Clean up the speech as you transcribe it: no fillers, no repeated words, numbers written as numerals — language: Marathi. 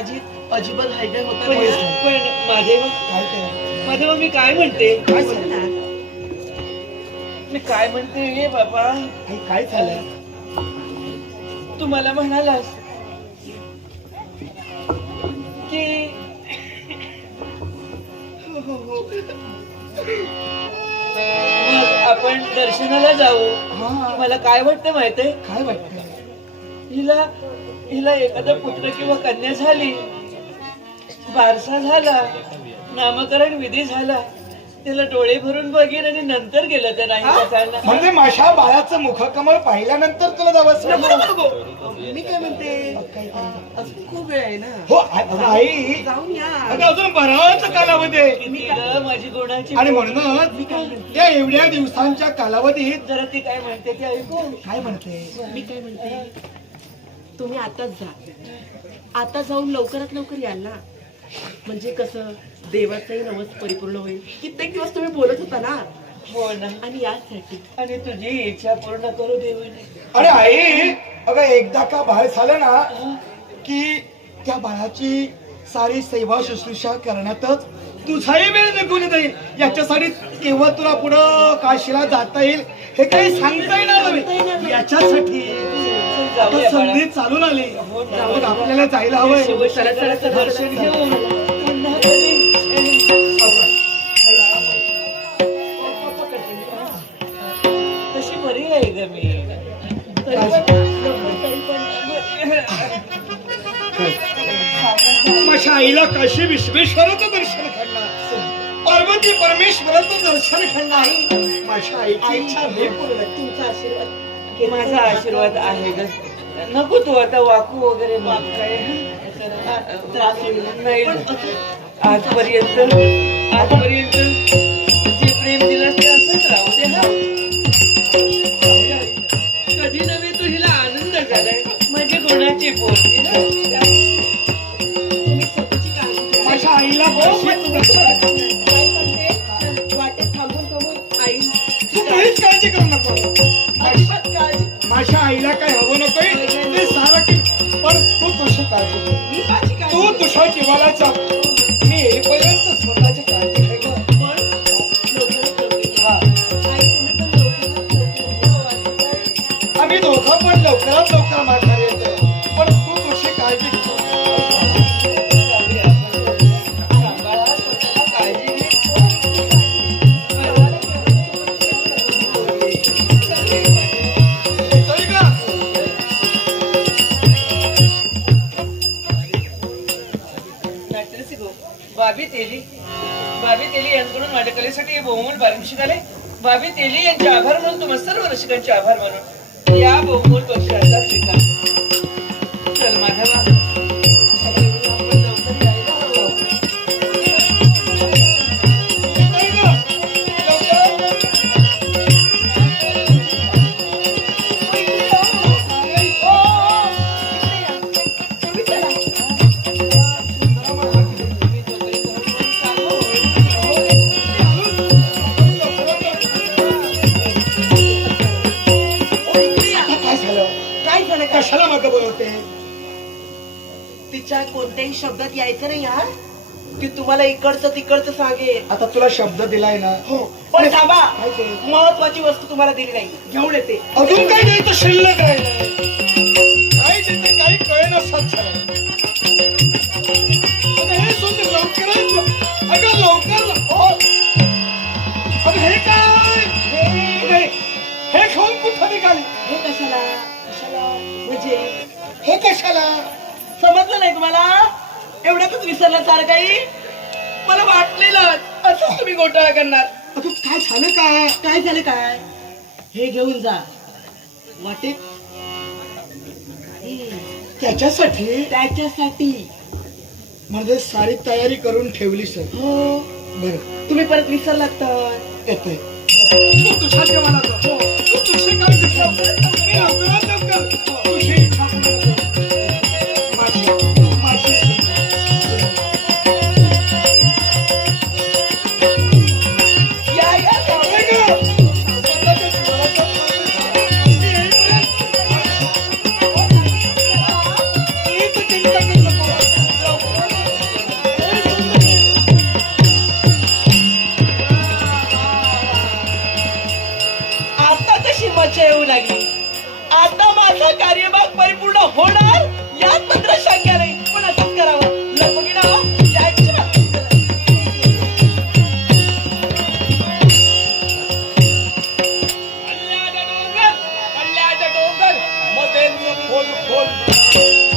माझी अजिबात हायगाय होता पण माझे मी काय म्हणते मी काय म्हणते हे बाबा काय झालं? तू मला म्हणालास की मग आपण दर्शनाला जाऊ. मला काय वाटतं माहितीये? काय वाटतं? हिला एखादा पुत्र किंवा कन्या झाली, बारसा झाला, नामकरण विधी झाला, तिला डोळे भरून बघीन आणि नंतर गेलं तर नाही कसायला. म्हणजे माझ्या बाळाचं मुखकमळ पाहिल्यानंतर तुला जावंच मी काय म्हणते अजून खूप वेळ आहे ना. हो आई जाऊन या. अजून बराच कालावधी आहे माझी गुणाची आणि म्हणूनच त्या एवढ्या दिवसांच्या कालावधीत जरा ती काय म्हणते ते ऐकू. काय म्हणते? मी काय म्हणते तुम्ही आताच जा. आता जाऊन लवकरात लवकर याल ना. म्हणजे कसं देवाचंही नवस परिपूर्ण होईल. कित्येक दिवस तुम्ही बोलत होता ना. हो ना. आणि यासाठी आणि तुझी इच्छा पूर्ण करू देवाने. अरे आई अगं एकदा का बाळ झालं ना की त्या बाळाची सारी सेवा शुश्रूषा करण्यातच तुझाही वेळ निघून जाईल. याच्यासाठी केव्हा तुला पुढं काशीला जाता येईल हे काही सांगता येणार नाही. याच्यासाठी आता संधी चालून आली. मग आपल्याला जायला हवंय. दर्शन घेऊन पुन्हा कधी तशी बरी आहे ग मी. माझ्या आईला काशी विश्वेश्वराचं दर्शन घडणार, पार्वती परमेश्वराचं दर्शन घडणार. माझ्या आईची इच्छा तुमचा आशीर्वाद माझा आशीर्वाद आहे ग. नको तू आता वाकू वगैरे बाप काय त्रास होईल नाही. आजपर्यंत जे प्रेम दिलं ते असंच राहू दे. हा कधी नव्हे तू हिला आनंद झालाय माझी गुणाची पोरगी. माझ्या आईला वाटेत थांबून थांबून आई तू काहीच काळजी करू नको. अजिबात काळजी. माझ्या आईला काय हवं नकोय ते सारं की पण तू तुझी काळजी घे. मी माझी काळजी. तू तुझ्या जीवाला जप. मी येईपर्यंत स्वतःची काळजी घे ग. हा. आम्ही दोघं पण लवकरात लवकर माघारी येतोय पण तू तुझी काळजी घे. बाबी तेली यांकडून माझ्या कलेसाठी हे बहुमूल पारितोषिक आले. बाबी तेली यांचे आभार म्हणून तुम्हा सर्व रसिकांचे आभार मानून या बहुमूल बक्षिसाचा स्वीकार. चल माधवा कशाला मागं बोलवते? तिच्या कोणत्याही शब्दात यायचं नाही. हा की तुम्हाला इकडचं तिकडचं सांगे. आता तुला शब्द दिलाय ना. हो पण थांबा, काय ते? महत्वाची वस्तू तुम्हाला दिली नाही. घेऊन येते. अजून काय द्यायचं शिल्लक राहिलं? काय देते काही कळेनाच झालं. हे सोड लवकरच. अगं लवकर. अगं हे काय? हे खाऊन कुठं निघाली? हे कशाला कशाला म्हणजे हे कशाला? समजलं नाही तुम्हाला? एवढ्यातच विसरला सारं काही. मला वाटलेलं असंच तुम्ही घोटाळा करणार. अगं काय झालं काय? काय झालं काय? हे घेऊन जा वाटेत. त्याच्यासाठी त्याच्यासाठी म्हणजे सारी तयारी करून ठेवली सर. हो बरं तुम्ही परत विसरलात तर येतोय. तू तुझ्या जेवणाला जा. तू तुझी काळजी ठेव. मी लवकरात लवकर तुझी इच्छा पूर्ण करतो. माझी या या काय गं? स्वतःच्या जीवाला जप. मी येईपर्यंत नीट चिंता करू नको. अशी मजा येऊ लागली. आता माझा कार्यभाग परिपूर्ण होणार यात मात्र शंका नाही. पण असंच करावं. लगबगीनं यायची बातमी करा. पल्ल्याचा डोंगर मध्येच खोल खोल